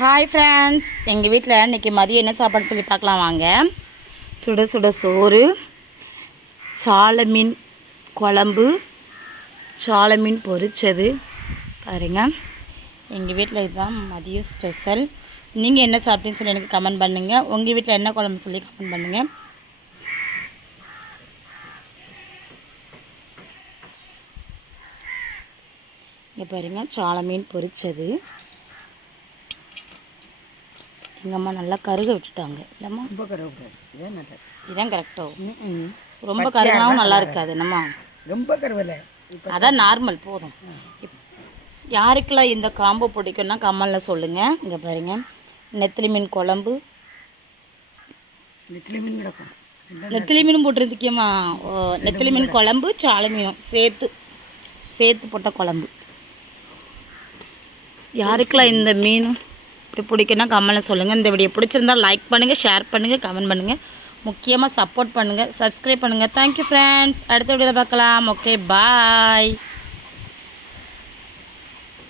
Hi friends, எங்கள் வீட்டில் இன்றைக்கி மதியம் என்ன சாப்பாடு சொல்லி பார்க்கலாம் வாங்க. சுட சுட சோறு, சால மீன் குழம்பு, சால மீன் பொரிச்சது பாருங்கள். எங்கள் வீட்டில் இதுதான் மதியம் ஸ்பெஷல். நீங்கள் என்ன சாப்பிட்டீங்கன்னு சொல்லி எனக்கு கமெண்ட் பண்ணுங்கள். உங்கள் வீட்டில் என்ன குழம்பு சொல்லி கமெண்ட் பண்ணுங்கள். இங்கே பாருங்கள், சால மீன் பொரிச்சது. எங்கள் அம்மா நல்லா கருக விட்டுட்டாங்க. இல்லைம்மா, ரொம்ப கருவக்கூடாது. இதான் நல்லது. இதான் கரெக்டாக. ரொம்ப கருகாவும் நல்லா இருக்காது. என்னம்மா, ரொம்ப கருவலை, அதான் நார்மல் போதும். யாருக்கெல்லாம் இந்த காம்போ பிடிக்கும்னா கம்மலில் சொல்லுங்கள். இங்கே பாருங்கள், நெத்திலி மீன் குழம்பு, நெத்திலி மீன் கிடக்கும். நெத்திலி மீனும் போட்டிருந்துக்கியம்மா. நெத்திலி மீன் குழம்பு, சால மீனும் சேர்த்து போட்ட குழம்பு. யாருக்கெல்லாம் இந்த மீன் இப்படி பிடிக்குன்னா கமெண்ட்டில் சொல்லுங்கள். இந்த வீடியோ பிடிச்சிருந்தால் லைக் பண்ணுங்கள், ஷேர் பண்ணுங்கள், கமெண்ட் பண்ணுங்கள். முக்கியமாக சப்போர்ட் பண்ணுங்கள், சப்ஸ்கிரைப் பண்ணுங்கள். Thank you friends. அடுத்த வீடியோவில் பார்க்கலாம். ஓகே, பாய்.